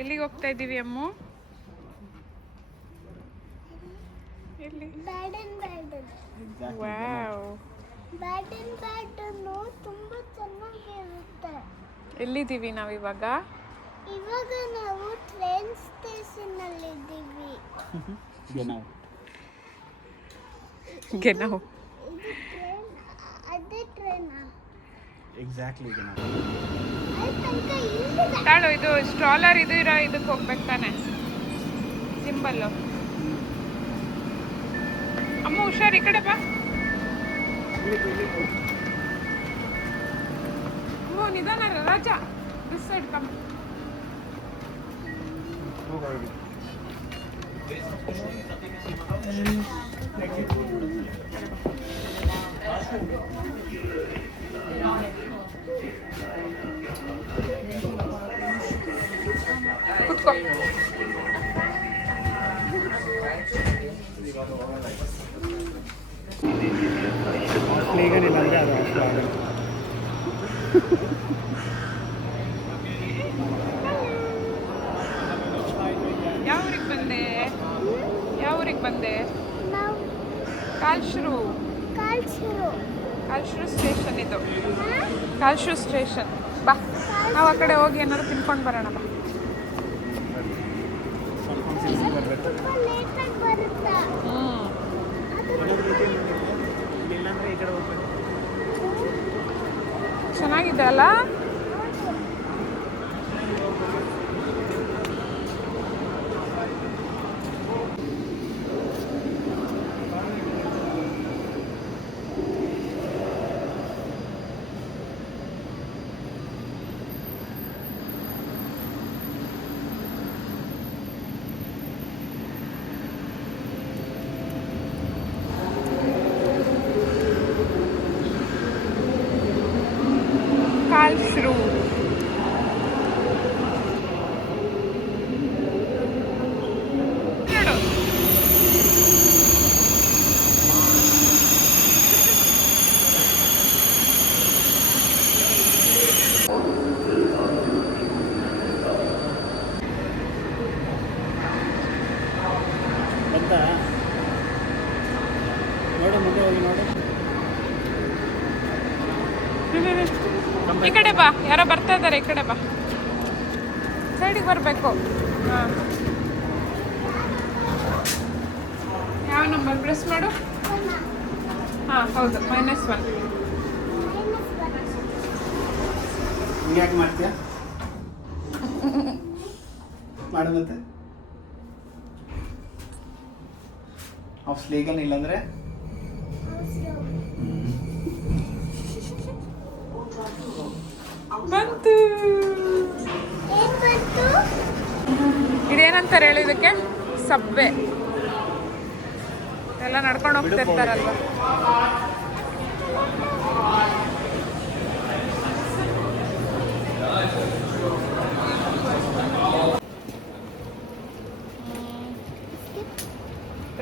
ಎಲ್ಲಿಗೆ ಹೋಗ್ತಾ ಇದ್ದೀವಿ ಅಮ್ಮು? ಎಲ್ಲಿ? ವಾವ್, ತುಂಬಾ ಚೆನ್ನಾಗಿರುತ್ತೆ. ಎಲ್ಲಿದ್ದೀವಿ ನಾವಿವಾಗ? ಇವಾಗ ನಾವು ಟ್ರೈನ್ ಸ್ಟೇಷನ್ ಅಲ್ಲಿ ಇದ್ದೀವಿ. ಗೆನವ್. ಇದು ಟ್ರೈನ್, ಅದೇ ಟ್ರೈನ್. ಎಕ್ಸಾಕ್ಟ್ಲಿ ತಾಳು, ಇದು ಸ್ಟ್ರಾಲರ್ ಇದು ಇರೋ ಇದಕ್ಕೆ ಹೋಗ್ಬೇಕು ತಾನೆ, ಸಿಂಬಲ್ಲು. ಅಮ್ಮ ಹುಷಾರು, ಈ ಕಡೆ ಬಾ. ಅಮ್ಮ ನಿಧಾನ ರಾಜ, ದಿಸ್ ಸೈಡ್ ಕಮ್. ಕುತ್ಕೋ. ಸ್ನೇಗನಿಲ್ಲ ಅಂದರೆ ಅದು ಅಷ್ಟು ಆಗಲ್ಲ. ಯಾವ ಊರಿಗೆ ಬಂದೆ? ಯಾವ ಊರಿಗೆ ಬಂದೆ? ನಾವು ಕಾಲ್ಶ್ರು ಸ್ಟೇಷನ್ ಇದು. ಕಾಲ್ಶ್ರು ಸ್ಟೇಷನ್. ಬಾ, ನಾವು ಆ ಕಡೆ ಹೋಗಿ ಏನಾದ್ರು ತಿನ್ಕೊಂಡು ಬರೋಣ ಬಾ. ತುಂಬಾ ಲೇಟಾಗಿ ಬರುತ್ತಾ? ಇಲ್ಲಾಂದರೆ ಈ ಕಡೆ ಹೋಗ್ಬೇಕು. ಚೆನ್ನಾಗಿದೆ ಅಲ್ಲ? ಕಾಲ್ಶ್ರು. ಅಂತ ನೋಡು, ಮುಂದೆ ಹೋಗಿ ನೋಡು. ಈ ಕಡೆ ಬಾ, ಯಾರೋ ಬರ್ತಾ ಇದ್ದಾರೆ, ಈ ಕಡೆ ಬಾ. ಸೈಡಿಗೆ ಬರಬೇಕು. ಹಾಂ, ಯಾವ ನಂಬರ್ ಪ್ರೆಸ್ ಮಾಡು. ಹಾಂ ಹೌದು, -1. ಹಿಂಗೆ ಯಾಕೆ ಮಾಡ್ತೀಯಾ? ಮಾಡು ಮತ್ತೆ. ಆಫ್ ಸ್ಲೀಗನ್ ಇಲ್ಲಾಂದರೆ ಬಂತು. ಇದೇನಂತಾರೆ ಹೇಳಿ ಇದಕ್ಕೆ? ಸಬ್ವೆ. ಎಲ್ಲ ನಡ್ಕೊಂಡು ಹೋಗ್ತಿರ್ತಾರಲ್ವ.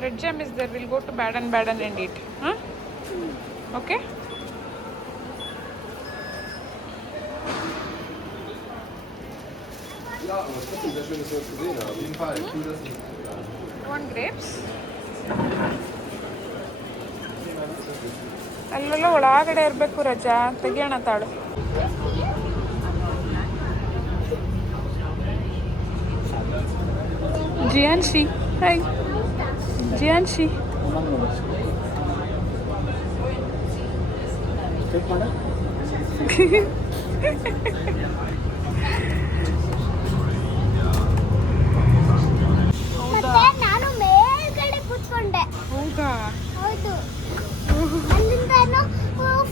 Red jam is there. We'll go to Baden and eat. Huh? Okay? Ja, aber trotzdem sehr schön, dass wir uns gesehen haben. Auf jeden Fall. Cool, dass du. One grapes. ಅಲ್ಲೆಲ್ಲ ಒಳಗಡೆ ಇರಬೇಕು ರಜಾ, ತೆಗಿಯೋಣ ತಾಳು. ಜಿಯಾನ್ಶಿ, hi ಜಿಯಾನ್ಶಿ. ನಾನು ಮೇಲ್ಗಡೆ ಕೂತ್ಕೊಂಡೆ. ಹೌದಾ? ಹೌದು. ಅಲ್ಲಿಂದ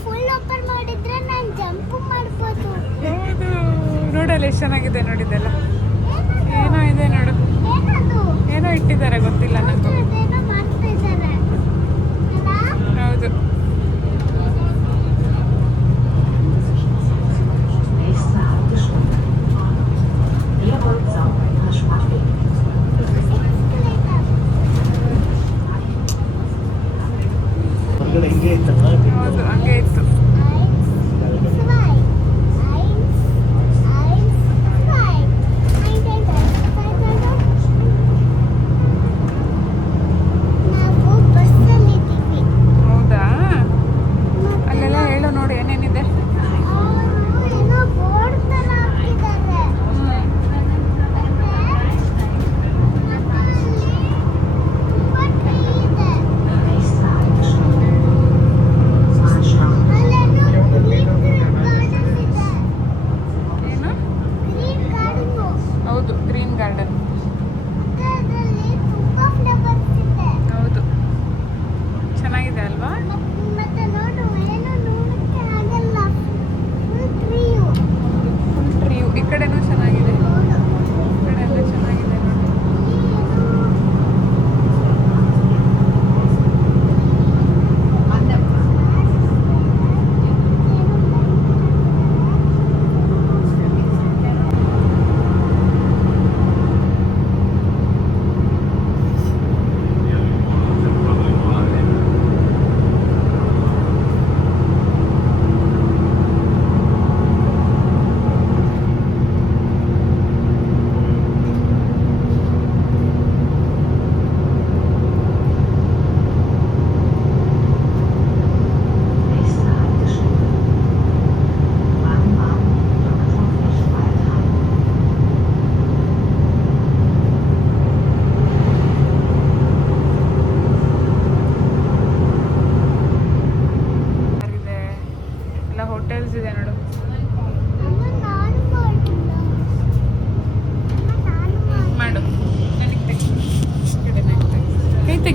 ಫುಲ್ ಓಪನ್ ಮಾಡಿದ್ರೆ ನಾನು ಜಂಪ್ ಮಾಡ್ಬೋದು. ಹೌದು, ನೋಡಲ್ಲ ಎಷ್ಟು ಚೆನ್ನಾಗಿದೆ ನೋಡಿದೆಲ್ಲ. ಏನೋ ಇದೆ ನೋಡು, ಏನೋ ಇಟ್ಟಿದ್ದಾರೆ ಗೊತ್ತಿಲ್ಲ ನಂಗೆ. ಹೌದು. ಹೌದು, ಹಂಗೆ ಇತ್ತು.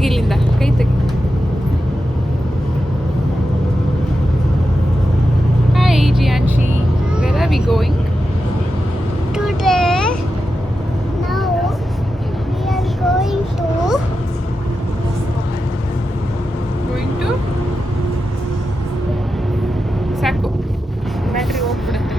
ತೆಗಿಲಿಂದ ಕೈ ತೆಗಿ. Hi Jiyanshi, where are we going? Today, now we are going to going to ಸಾಕು, ಬ್ಯಾಟ್ರಿ ಹೋಗ್ಬಿಡುತ್ತೆ.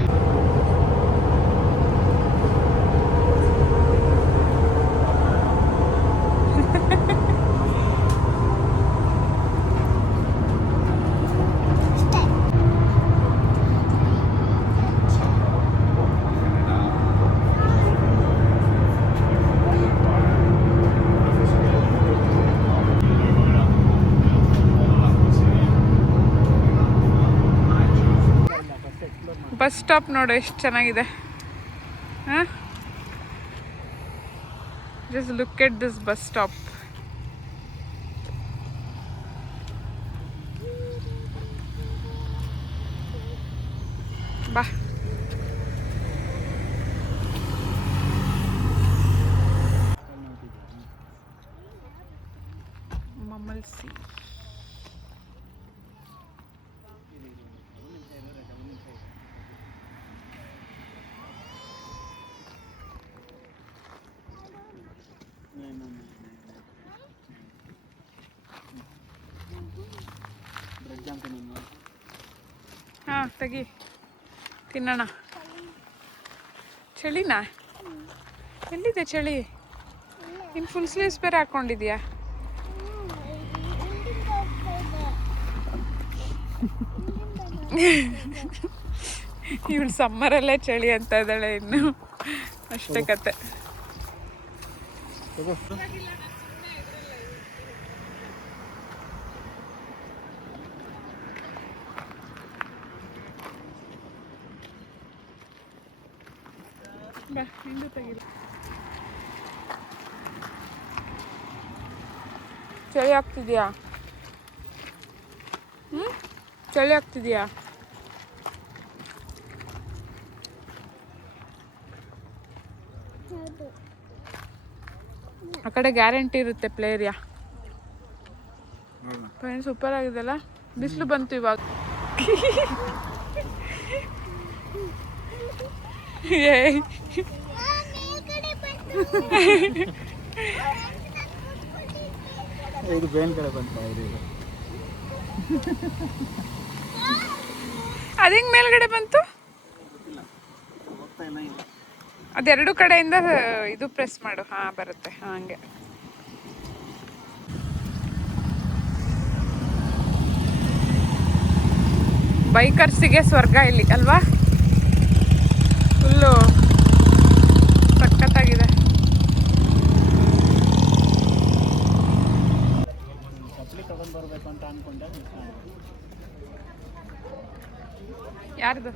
ಬಸ್ ಸ್ಟಾಪ್ ನೋಡು ಎಷ್ಟು ಚೆನ್ನಾಗಿದೆ. ಹಾಂ, just look at this bus stop. ಬಾ. ಮಮಲ್ಸಿ. ಹಾಂ ತೆಗಿ, ತಿನ್ನೋಣ. ಚಳಿನಾ? ಎಲ್ಲಿದೆ ಚಳಿ? ಇನ್ನು ಫುಲ್ ಸ್ಲೀವ್ಸ್ ಬೇರೆ ಹಾಕ್ಕೊಂಡಿದ್ಯಾ? ಇವಳು ಸಮ್ಮರಲ್ಲೇ ಚಳಿ ಅಂತ ಇದ್ದಾಳೆ ಇನ್ನು, ಅಷ್ಟೇ ಕತೆ. ಬಾ, ನಿಂದು ತೆಗಿಲ್ಲ. ಚಳಿ ಆಗ್ತಿದ್ಯಾ? ಚಳಿ ಆಗ್ತಿದ್ಯಾ? ಆ ಕಡೆ ಗ್ಯಾರಂಟಿ ಇರುತ್ತೆ ಪ್ಲೇ ಏರಿಯಾ. ಸೂಪರ್ ಆಗಿದೆಲ್ಲ. ಬಿಸಿಲು ಬಂತು ಇವಾಗ. ಇದು ಬೇನ್ ಕಡೆ ಬಂತ. ಅದು ಹೆಂಗೆ ಮೇಲ್ಗಡೆ ಬಂತು? ಅದೆರಡು ಕಡೆಯಿಂದ ಇದು ಪ್ರೆಸ್ ಮಾಡು. ಹಾಂ ಬರುತ್ತೆ. ಹಾಂ ಹಂಗೆ. ಬೈಕರ್ಸಿಗೆ ಸ್ವರ್ಗ ಇಲ್ಲಿ ಅಲ್ವಾ? ಫುಲ್ಲು ಸಖತ್ತಾಗಿದೆ. ತಗೊಂಡ್ಬರ್ಬೇಕು ಅಂತ ಅನ್ಕೊಂಡೆ. ಯಾರ್ದು?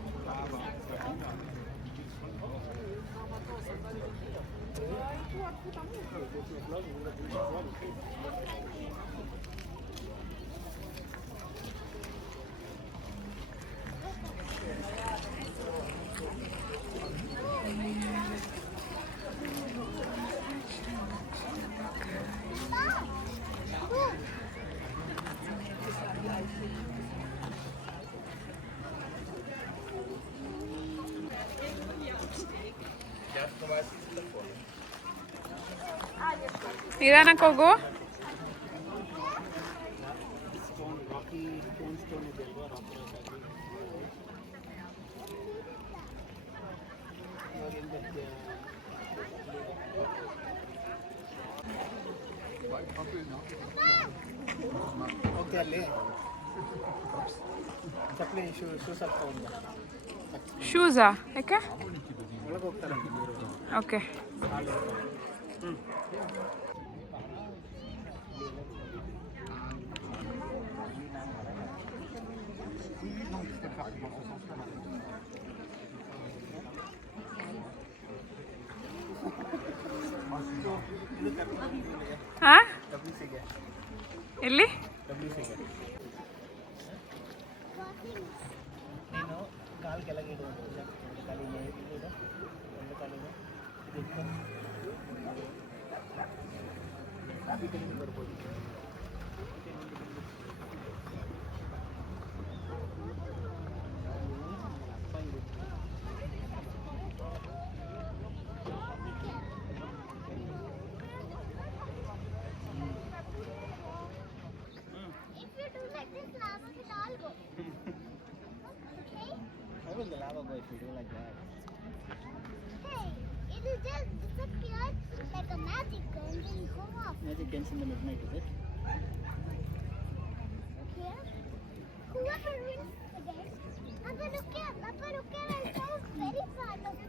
ನಿಧಾನಕ್ಕೆ ಹೋಗು. ಓಕೆ, ಅಲ್ಲಿ ಚಪ್ಪಲಿ ಶೂಸ್ ಹಾಕ್ಕೊಂಡು ಶೂಸಾ? ಯಾಕೆ? ಒಳಗೆ ಹೋಗ್ತಾರಂತೆ. ಓಕೆ. ಹಾಂ, ಎಲ್ಲಿ? ನೀನು ಕಾಲು ಕೆಳಗೆ ಇಡುವುದು, ಕಾಲಿಗೆ ಇಡು, ಒಂದು ಕಾಲಿಗೆ ಇದು ಕಾಫಿ ಕಡೆಗೆ ಬರ್ಬೋದು. If you do like this, lava will all go. Okay? How will the lava go if you do like that? Hey, it is just disappeared like a magic gun and then go off. Magic ends in the midnight, is it? Here, whoever wins the game, Papa look here, I saw very far. Look.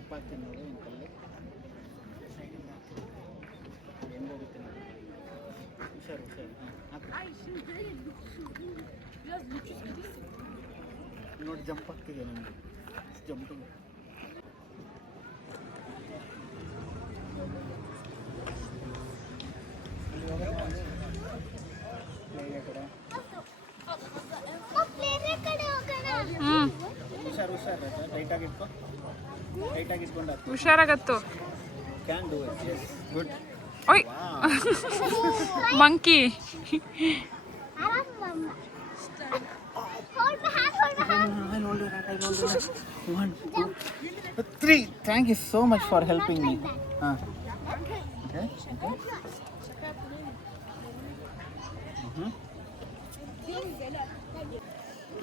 ಅಪ್ಪ ಆಗ್ತೀನಿ ನೋಡು ಇನ್ನು ಕಲ್ಲು ಹೆಂಗೆ ಹೋಗುತ್ತೆ ನೋಡಿ ಹುಷಾರು ನೋಡಿ ಜಂಪ್ ಆಗ್ತಿದೆ ನಮಗೆ ಜಂಪಿಂಗ್ ಕಡೆ ಬೇರೆ ಕಡೆ ಹೋಗೋಣ. ಹುಷಾರು ಟೈಟಾಗಿ ಇಟ್ಕೊಂಡು ಹುಷಾರಾಗತ್ತು. Can do it as good ಓಯ್ ಮಂಕಿ. ಆರಾಮ್ ಮಮ್ಮ. Hold my hand. I know that. 1, 2, 3. Thank you so much for helping me. Okay.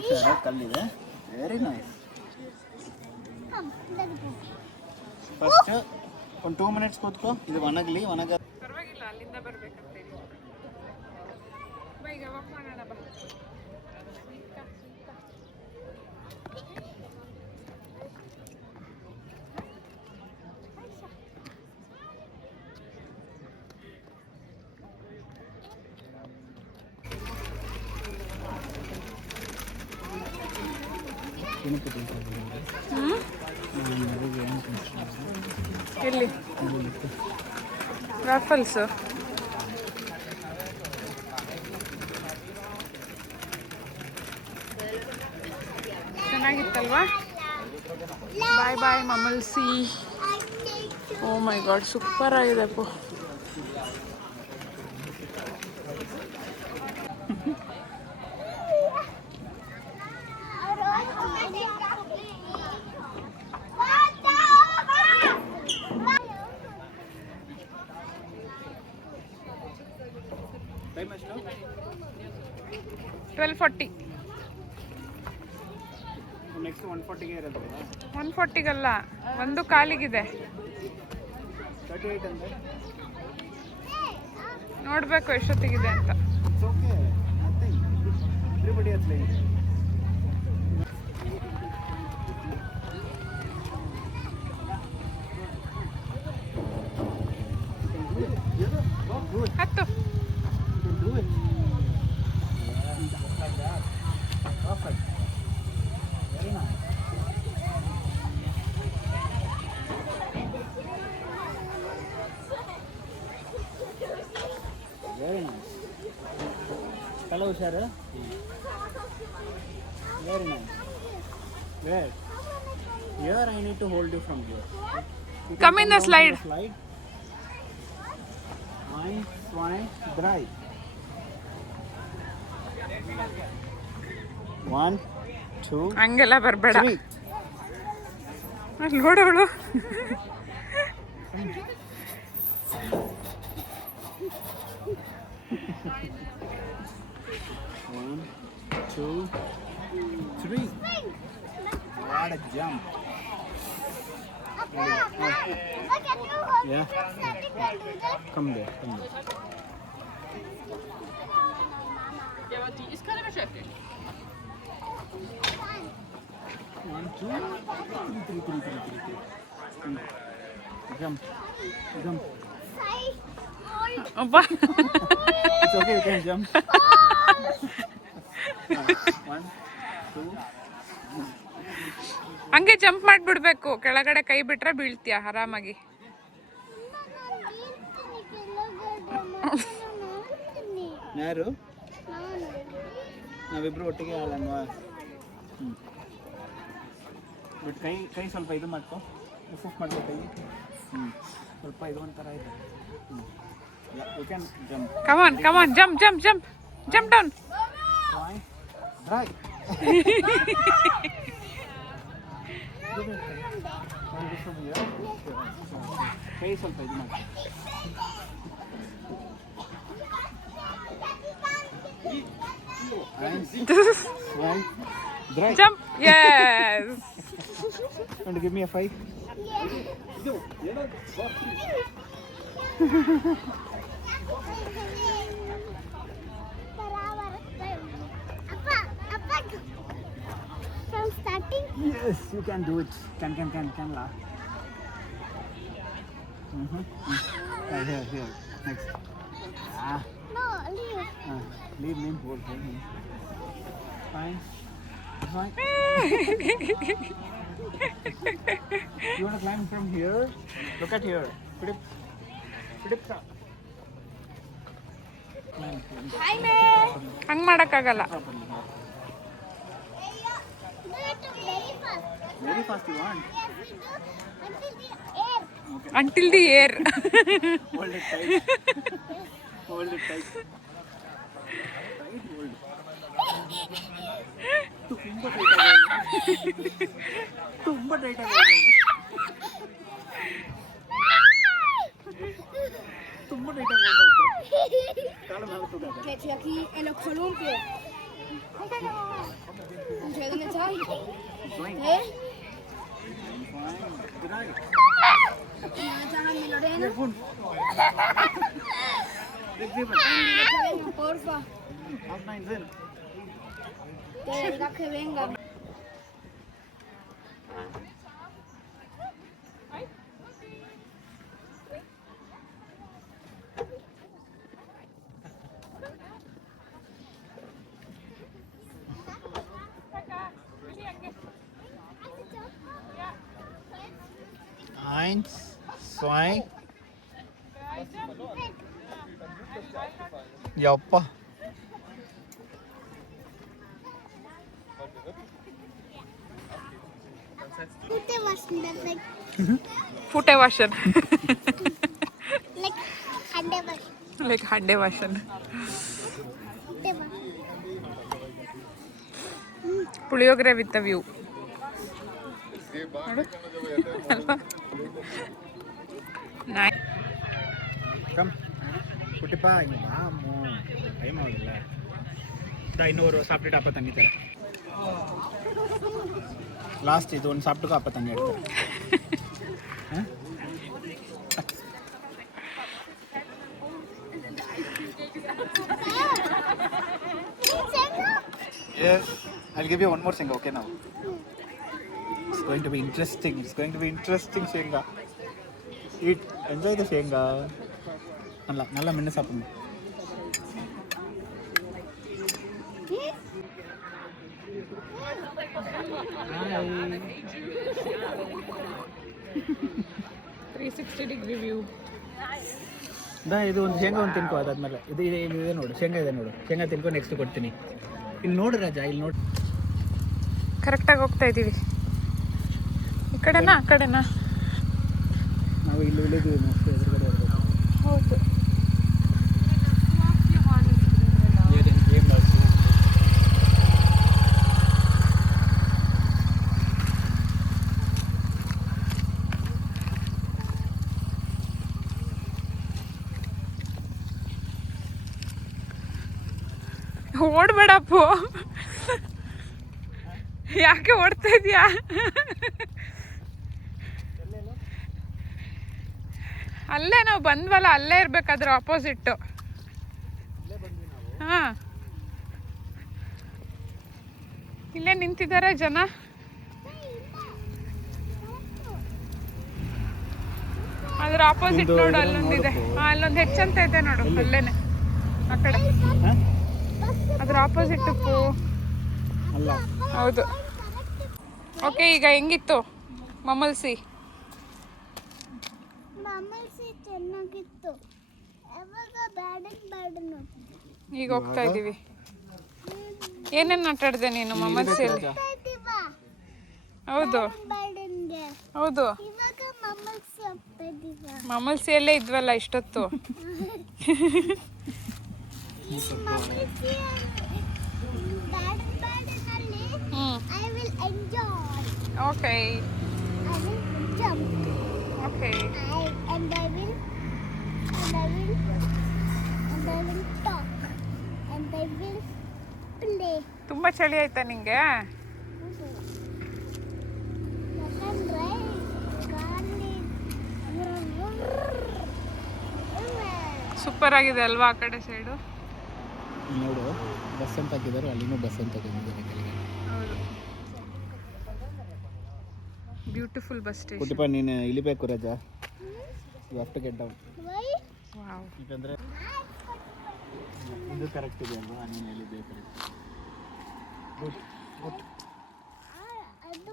Sure, ಕಲ್ಲಿದೆ. Very nice. Come, let's go. First, ಒಂದು 2 minutes ಕೂತ್ಕೋ. ಇದು ಒಣಗಲಿ. ಪರವಾಗಿಲ್ಲ, ಅಲ್ಲಿಂದ ಬರ್ಬೇಕಂತ ಹೇಳಿ. ಬಾ ಈಗ ವಾಕ್ ಮಾಡೋಣ ಬಾ. ಎಲ್ಲಿ ರಾಫಲ್ಸ್ ಚೆನ್ನಾಗಿತ್ತಲ್ವಾ? ಬಾಯ್ ಬಾಯ್ ಮಮಲ್ಸಿ. ಓ ಮೈ ಗಾಡ್, ಸೂಪರ್ ಆಗಿದೆ ಅಪ್ಪು. ಟೈಮ್ ಎಷ್ಟು? 12:40. ನೆಕ್ಸ್ಟ್ 140ಗೆ ಇರೋದು 140ಗಲ್ಲ, 1:15ಗಿದೆ. 38 ಅಂದರೆ ನೋಡಬೇಕು ಎಷ್ಟೊತ್ತಿಗಿದೆ ಅಂತ. It's okay, nothing. Everybody has playing. ಹತ್ತು. Do it. Perfect. Very nice. Very nice. Hello, sir. Very nice. Where? Here I need to hold you from here. You can Come in the down slide. Slide. 1, 2, 3. 1, 2, ಹಂಗೆಲ್ಲ ಬರಬೇಡ. 3. ನೋಡವಳು. One, two, three. What a jump. Can you hold Yeah. me for a second? I'll do that. Come there, come there. One, two, three. Jump. Side, hold. ಒಬ್ಬ It's okay, you can jump. 1, 2. ಹಂಗೆ jump ಮಾಡಿಬಿಡ್ಬೇಕು. ಕೆಳಗಡೆ ಕೈ ಬಿಟ್ರೆ ಬೀಳ್ತೀಯ ಆರಾಮಾಗಿ. ಯಾರು? ನಾವಿಬ್ರು ಒಟ್ಟಿಗೆ ಆಡಲ್ವಾ? But ಕೈ ಸ್ವಲ್ಪ ಇದು ಮಾಡ್ಕೊ, ಉಫ್ ಮಾಡ್ಕೊ ಕೈ. ಸ್ವಲ್ಪ ಇದು ಒಂಥರ ಇದೆ. Yeah, you can jump. Come on, jump down. Fine. Right. From here. ಕೈ ಸ್ವಲ್ಪ ಇದು ಮಾಡಿ. One. Right. Jump. Yes. Want to give me a 5? From starting. Yes, you can do it. Can la. Here. Next. No, leave. Leave me. Hold me. Fine. Fine. You want to climb from here? Look at here. Put it up. ಹಂಗ್ ಮಾಡಕ್ಕಾಗಲ್ಲ. Do it very fast. Very fast you want. Yes, we do Until until the air. the air. Hold it tight. Hold it tight. Tight hold. ತುಂಬಾ tight ಆಗಿದೆ. ತುಂಬಾ tight ಆಗಿದೆ. ತುಂಬಾ tight ಆಗಿದೆ. ಕಾಲು ಮೇಲೆ ತೂಗಾಗ. Que estoy aquí en los columpios. ¿Ustedes dónde están? Swing. ¿Eh? Fine. Right. ¿Dónde están mi Lorena? Careful. Big ribbon. Que vengan, porfa. Half 9 in. De verdad que vengan. Eins, zwei. ಯಪ್ಪ Put a washing them Foot washing. like under wash. Like hande washing. Put a wash. Puliyogare with view. Come ಕುಟಿಪ್ಪ ಹಿಂಗೆ ಬಾಮು time ಆಗಿಲ್ಲ ಇನ್ನೂರು ಸಾಪ್ಟಿಟ್ಟು ಅಪ್ಪ ತಂದಿದ್ದಾರೆ last ಇದು ಒಂದು ಸಾಪ್ಟು ಅಪ್ಪ ತಂದು ಹೇಳ್ತಾರೆ Yes, I'll give you one more Shenga, okay now? It's going to be interesting. It's going to be interesting Shenga. Eat, enjoy the Shenga. Nalla minna saapunu. Hi. 360 degree view. ಇದು ಒಂದು ಶೇಂಗಾ ಒಂದು ತಿನ್ಕೋ ಅದಾದ್ಮೇಲೆ ಇದೆ ನೋಡು ಶೇಂಗಾ ಇದೆ ನೋಡು ಶೇಂಗಾ ತಿನ್ಕೊ ನೆಕ್ಸ್ಟ್ ಕೊಡ್ತೀನಿ ಇಲ್ಲಿ ನೋಡು ರಾಜಾ ಇಲ್ಲಿ ನೋಡು ಕರೆಕ್ಟಾಗಿ ಹೋಗ್ತಾ ಇದ್ದೀವಿ. ಈ ಕಡೆನಾ ಆ ಕಡೆನಾ? ನಾವು ಇಲ್ಲಿ ಇಳಿದೀವಿ ಮೋಸ್ಟ್ಲಿ ಎದುರುಗಡೆ ಇರಬೇಕು. ಹೌದು. ಓಡ್ಬೇಡಪ್ಪು, ಯಾಕೆ ಓಡ್ತಾ ಇದೀಯಾ? ಅಲ್ಲೇ ನಾವು ಬಂದ್ವಲ್ಲ, ಅಲ್ಲೇ ಇರ್ಬೇಕಾದ್ರೆ ಆಪೋಸಿಟ್. ಹಾ, ಇಲ್ಲೇ ನಿಂತಿದ್ದಾರೆ ಜನ. ಅದ್ರ ಆಪೋಸಿಟ್ ನೋಡು, ಅಲ್ಲೊಂದಿದೆ. ಹಾ, ಅಲ್ಲೊಂದು ಹೆಚ್ಚಂತ ಇದೆ ನೋಡು, ಅಲ್ಲೇನೆ ಆ ಕಡೆ. ಅದ್ರ ಆಪೋಸಿಟ್ ಅಲ್ಲ ಹೌದು. ಓಕೆ, ಈಗ ಹೆಂಗಿತ್ತು ಮಮಲ್ಸಿ? ಮಾಮಲ್ಸಿ ಚೆನ್ನಾಗಿತ್ತು. ಯಾವಾಗ ಬ್ಯಾಡನ್ ಈಗ ಹೋಗ್ತಾ ಇದೀವಿ. ಏನೇನು ಆಟ ಆಡಿದೆ ನೀನು ಮಮಲ್ಸಿಯಲ್ಲಿ? ಹೌದು ಬ್ಯಾಡನ್ಗೆ ಹೌದು. ಇವಾಗ ಮಮ್ಮಲ್ಸಿ ಹೋಗ್ತಿದ್ದೀವ. ಮಮಲ್ಸಿಯಲ್ಲೇ ಇದ್ವಲ್ಲ ಇಷ್ಟೊತ್ತು. ಈ ಮಮ್ಮಲ್ಸಿ ಬ್ಯಾಡನಲ್ಲಿ I will enjoy. Okay I will jump. Okay And I will talk. And I will play. ತುಂಬ ಚಳಿ ಆಯ್ತಾ ನಿಂಗೆ? ಯಾಕಂದ್ರೆ ಗಾಳಿ ಸೂಪರ್ ಆಗಿದೆ ಅಲ್ವಾ ಆ ಕಡೆ ಸೈಡು? ನೋಡು ಬಸ್ ಅಂತ ಹಾಕಿದ್ದಾರೆ, ಅಲ್ಲಿನೂ ಬಸ್ ಅಂತ ಹಾಕಿದ್ದಾರೆ ಕೆಳಗೆ. ಹೌದು, ಬ್ಯೂಟಿಫುಲ್ ಬಸ್ ಸ್ಟೇಷನ್. ಕುಟಿಪ ನೀನು ಇಳಿಬೇಕು ರಜಾ, you have to get down. Why? Wow, ಯಾಕಂದರೆ ಇದು ಕರೆಕ್ಟ್ ಇದೆ ಅಲ್ವಾ, ನೀನು ಇಳಿಬೇಕು. Good good. ಅದು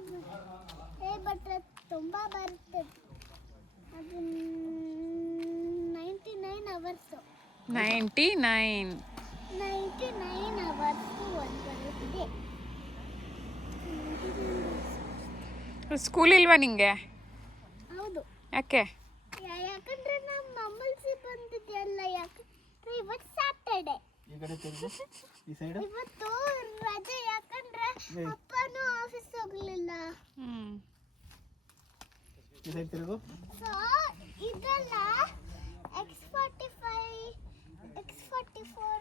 ಬಟ್ ತುಂಬ ಬರುತ್ತೆ. ಅದು 99 ಅವರ್ಸು. 99 ಅವರ್ಸು ಒಂದು ಬರುತ್ತೆ. ಸ್ಕೂಲ್ ಇಲ್ವಾ ನಿಂಗೆ? ಹೌದು, ಯಾಕೆ? ಯಾಕಂದ್ರೆ ನಮ್ಮ ಮಮ್ಮಲ್ಸಿ ಬಂದಿದೆಯಲ್ಲ, ಯಾಕಂದ್ರೆ ಇವತ್ತು ಸ್ಯಾಟರ್ಡೆ. ಈ ಕಡೆ ತಿರುಗು, ಈ ಸೈಡು. ಇವತ್ತು ರಜೆ, ಯಾಕಂದ್ರೆ ಅಪ್ಪನೂ ಆಫೀಸ್ ಹೋಗ್ಲಿಲ್ಲ. ಈ ಸೈಡ್ ತಿರುಗು. ಸೊ ಇದೆಲ್ಲ X45 X44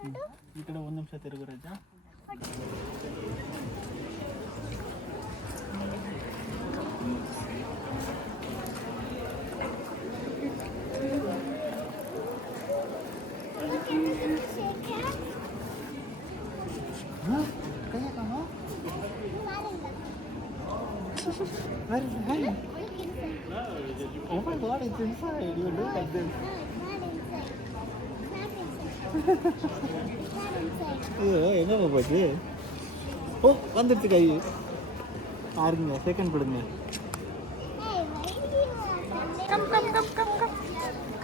ನೋಡು. ಈ ಕಡೆ ಒಂದು ನಿಮಿಷ ತಿರುಗು ರಜಾ. Oh my God, it's inside. You look at this. ಅಯ್ಯೋ ಹೆಂಗ ಹೋಗ್ಬೇಕು? ಓ வந்துருச்சு கை. பாருங்க செகண்ட் கொடுங்க.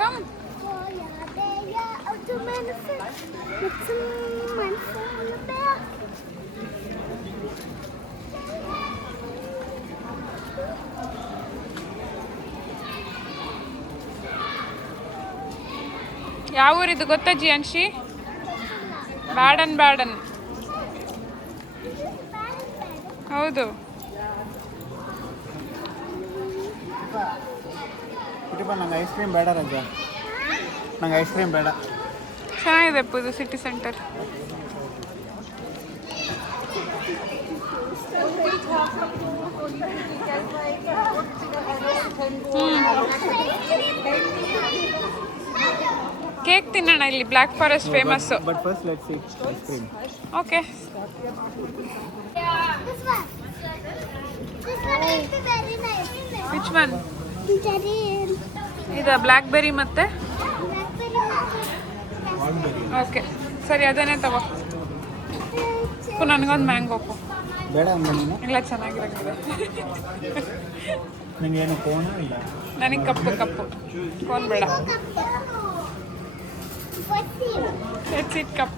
Come. ಯಾವ ಊರಿದು ಗೊತ್ತಾ ಜಿಯಾನ್ಶಿ? ಬ್ಯಾಡನ್. ಹೌದು. ಕುಟಿಪ ನಂಗೆ ಐಸ್ ಕ್ರೀಮ್ ಬೇಡ ರಜಾ, ನಂಗೆ ಐಸ್ ಕ್ರೀಮ್ ಬೇಡ. ಚೆನ್ನಾಗಿದೆ ಇದು ಸಿಟಿ ಸೆಂಟರ್. ಕೇಕ್ ತಿನ್ನೋಣ, ಇಲ್ಲಿ black forest famous. But first let's eat ice cream. Okay. Which one? ಇದು ಬ್ಲ್ಯಾಕ್ ಬೆರಿ ಮತ್ತೆ ಓಕೆ ಸರಿ, ಅದನ್ನೇ ತಗೋ. ನನಗೊಂದು ಮ್ಯಾಂಗೋ ಬೇಡ ಅಂದ ನೀನು? ಇಲ್ಲ, ಚೆನ್ನಾಗಿರುತ್ತೆ. ನಿಂಗೇನು ಫೋನ್ ಇಲ್ಲ? ನನಗೆ ಕಪ್ಪು ಕೋನ್ ಬೇಡ. Let's it cup.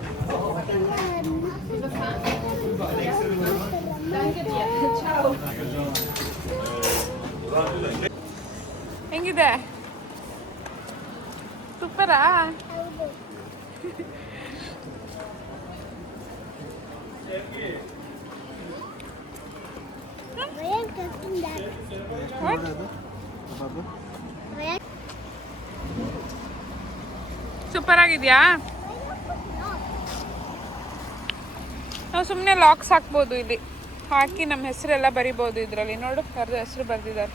ಹೆಂಗಿದೆ? ಸೂಪರಾ? ಸೂಪರ್ ಆಗಿದೆಯಾ? ನಾವು ಸುಮ್ಮನೆ ಲಾಕ್ಸ್ ಹಾಕ್ಬೋದು, ಇಲ್ಲಿ ಹಾಕಿ ನಮ್ಮ ಹೆಸರೆಲ್ಲ ಬರಿಬೋದು. ಇದರಲ್ಲಿ ನೋಡು, ಯಾರ್ದು ಹೆಸರು ಬರೆದಿದ್ದಾರೆ.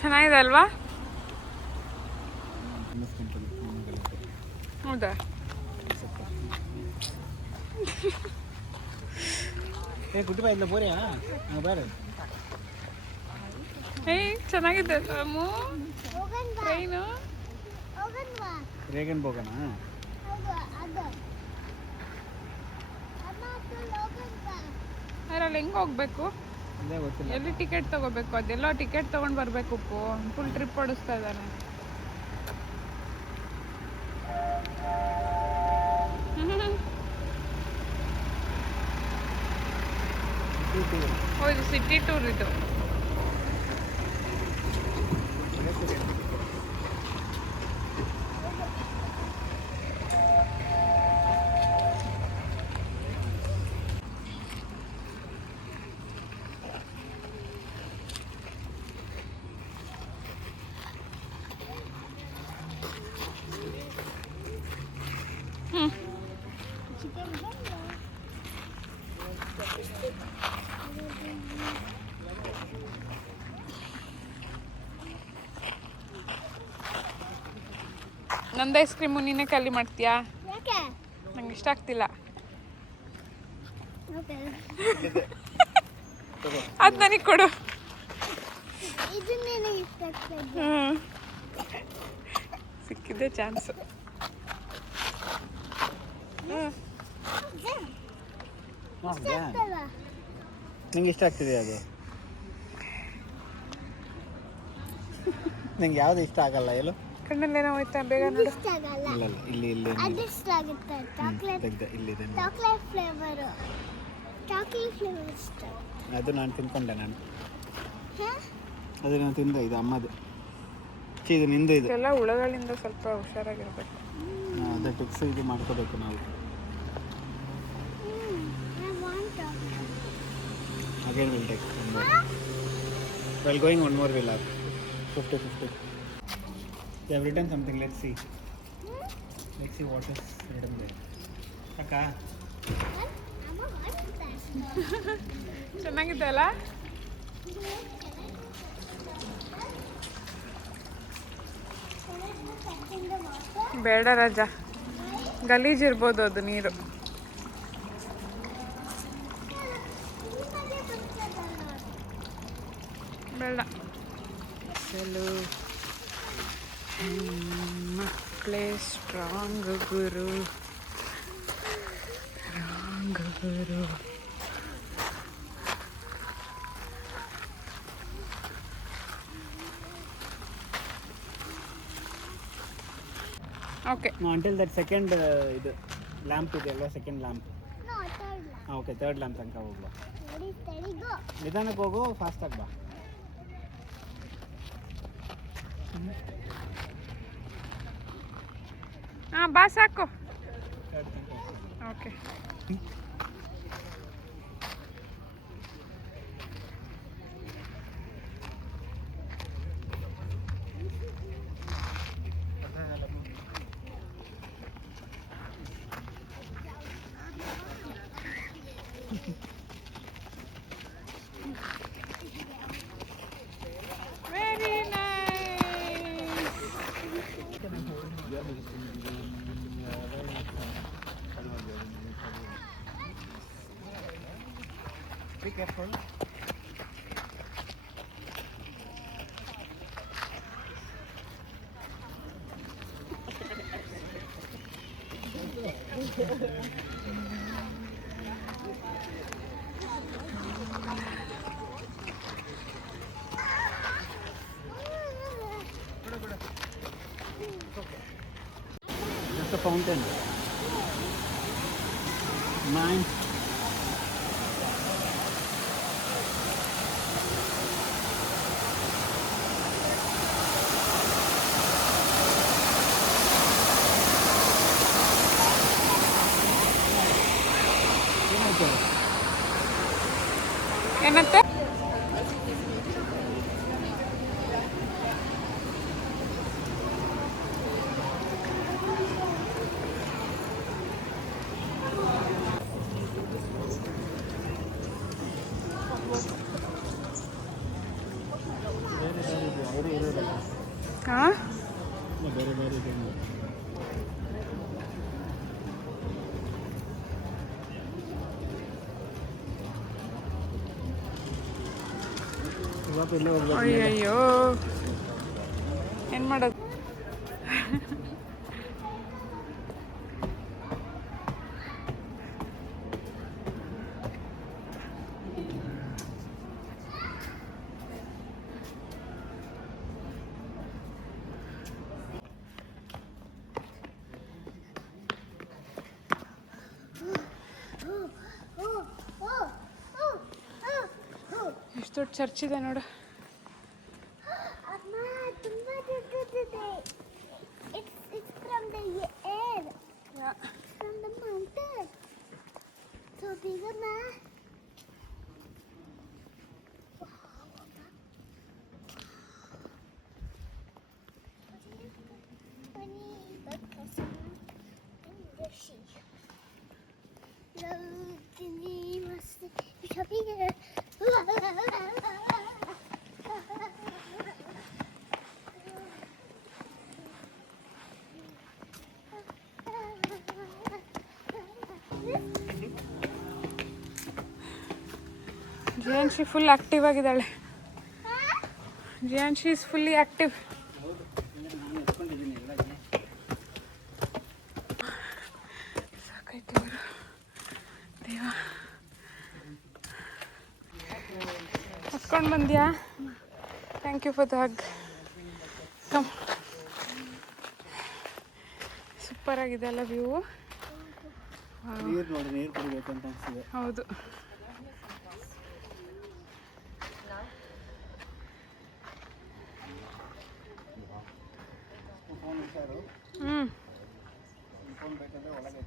ಚೆನ್ನಾಗಿದೆ ಅಲ್ವಾ? ಹೌದಾ? ಏ ಕುಟಿಪ ಇಲ್ಲ ಬೋರಿಯಾ? ಬೇಡ. ಚೆನ್ನಾಗಿದೆ ಟ್ರೈನು. ರೇಗನ್ ಬೋಗನಾ? ಅದರಲ್ಲಿ ಹೆಂಗೆ ಹೋಗ್ಬೇಕು? ಅದೇ ಗೊತ್ತಿಲ್ಲ. ಎಲ್ಲಿ ಟಿಕೆಟ್ ತಗೋಬೇಕು? ಅದೆಲ್ಲ ಟಿಕೆಟ್ ತಗೊಂಡು ಬರಬೇಕು. ಫುಲ್ ಟ್ರಿಪ್ ಓಡಿಸ್ತಾ ಇದ್ದಾನೆ. ಹೌದು, ಸಿಟಿ ಟೂರ್ ಇದು. ನಂದು ಐಸ್ ಕ್ರೀಮು ನೀನೇ ಖಾಲಿ ಮಾಡ್ತೀಯಾ? ಯಾಕೆ? ನಂಗೆ ಇಷ್ಟ ಆಗ್ತಿಲ್ಲ. ಓಕೆ. ಅದು ನನಗೆ ಕೊಡು. ಇದನ್ನೇನೆ ಇಷ್ಟ ಆಗ್ತದೆ. ಸಿಕ್ಕಿದ್ದೆ ಚಾನ್ಸು. ನಿಂಗೆ ಇಷ್ಟ ಆಗ್ತಿದೆ ಅದು? ನಿಂಗೆ ಯಾವುದು ಇಷ್ಟ ಆಗಲ್ಲ ಹೇಳು? ಕಣ್ಣಲ್ಲೇನೋ ಹೋಯ್ತಾ? ಬೇಗ ನೋಡು. ಇಷ್ಟ ಆಗಲ್ಲ. ಇಲ್ಲ ಇಲ್ಲ, ಇಲ್ಲಿ ಅದು ಇಷ್ಟ ಆಗುತ್ತೆ. ಚಾಕ್ಲೇಟ್ ಇಲ್ಲಿದೆ. Chocolate flavour. ಚಾಕ್ಲೇಟ್ ಫ್ಲೇವರ್ ಇಷ್ಟ. ಅದು ನಾನು ತಿನ್ಕೊಂಡೆ. ನಾನು ಹಾ? ಅದು ನಾನು ತಿಂದೆ. ಇದು ಅಮ್ಮದು. ಇದು ನಿಂದು. ಇದು ಎಲ್ಲ ಹುಳಗಳಿಂದ ಸ್ವಲ್ಪ ಹುಷಾರಾಗಿರ್ಬೇಕು. ಅದೇ ಟಿಕ್ಸ್ ಇದು ಮಾಡ್ಕೋಬೇಕು ನಾವು. I want chocolate. Again we'll take one more. While going one more we'll have 50-50. They have written something. Let's see what is written there. Akka. I'm a hot ಚೆನ್ನಾಗಿದೆ ಅಲ್ಲ? ಬೇಡ ರಾಜ, ಗಲೀಜಿರ್ಬೋದು ಅದು ನೀರು. ಬೇಡ. ಚಲೋ play strong Guru, strong Guru. Okay. Until that second ಇದು lamp ಇದೆಯಲ್ಲ, second lamp. No, third one. Okay, third lamp ತನಕ ಹೋಗುವ. Steady, go. ನಿಧಾನಕ್ಕೆ ಹೋಗು, ಫಾಸ್ಟಾಗಿ ಬಾ. ಹಾಂ, ಬಾ ಸಾಕು. Okay. Very nice. Be careful. Just a fountain. Nine. ಏನಂತೆ? ಹಾಂ, ಬೇರೆ ಬೇರೆ ಇದೆ. ಇವತ್ತು ಎಲ್ಲಿ ಹೋಗ್ಬೇಕು? ಅಯ್ಯಯ್ಯೋ, ಏನು ಮಾಡೋದು? ಎಷ್ಟು ದೊಡ್ಡ ಚರ್ಚ್ ಇದೆ ನೋಡು. ಅಮ್ಮ ತುಂಬಾ ದೊಡ್ಡದಿದೆ. It's from the air. From the mountain. So big, Amma. Jiyanshi full active ಆಗಿದ್ದಾಳೆ. Jiyanshi is fully active. ಸಾಕೈತಿ ಇವರು ದೇವ. ಹತ್ಕೊಂಡು ಬಂದ್ಯಾ? Thank you for the hug. Come. Super ಆಗಿದೆ ಅಲ್ಲ ವ್ಯೂ. ನೀರು ನೋಡಿ, ನೀರು ಕುಡಿಬೇಕು ಅಂತ ಅನಿಸಿದೆ. ಹೌದು. ಬೇಕಾದ್ರೆ ಒಳಗೆ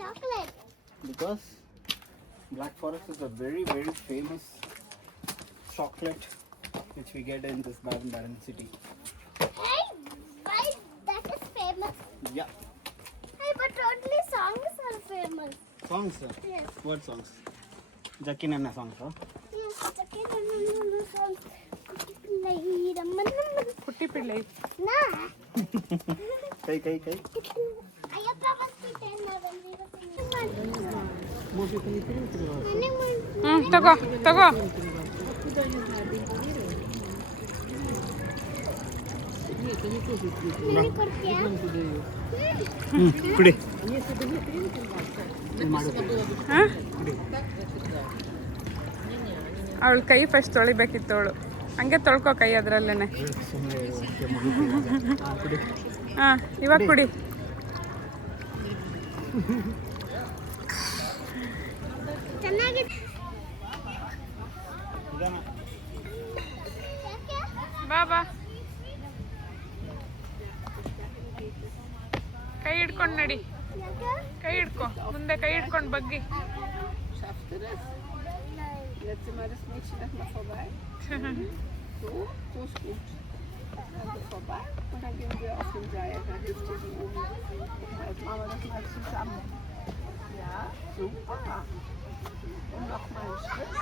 chocolate. Because Black Forest is a very, very famous chocolate which we get in this Baden city. Hey, why that is famous? Yeah. Hey, but only songs are famous. Songs, sir. Yes. What songs? Jackie Nana songs, huh? Yes, the songs. ಪುಟ್ಟಿ Pillai. Nah. Kai. Ayappa must be 10 when we were ತಗೋ. ಕುಡಿ. ಅವಳು ಕೈ first ತೊಳಿಬೇಕಿತ್ತು. ಅವಳು ಹಂಗೆ ತೊಳ್ಕೊ ಕೈ ಅದರಲ್ಲೇನೆ. ಹಾಂ, ಇವಾಗ ಕುಡಿ. ಚೆನ್ನಾಗಿದೆ. ಬಾ ಕೈ ಹಿಡ್ಕೊಂಡು ನಡಿ. ಕೈ ಹಿಡ್ಕೊ, ಮುಂದೆ ಕೈ ಹಿಡ್ಕೊಂಡು ಬಗ್ಗಿ. Letzte Mal das Mädchen das mal vorbei. So ist gut. Dann geht vorbei und dann gehen wir auf den Seil. Dann hilft ihr die oben. Jetzt machen wir das mal zusammen. Ja, super. Und noch mal einen Schritt.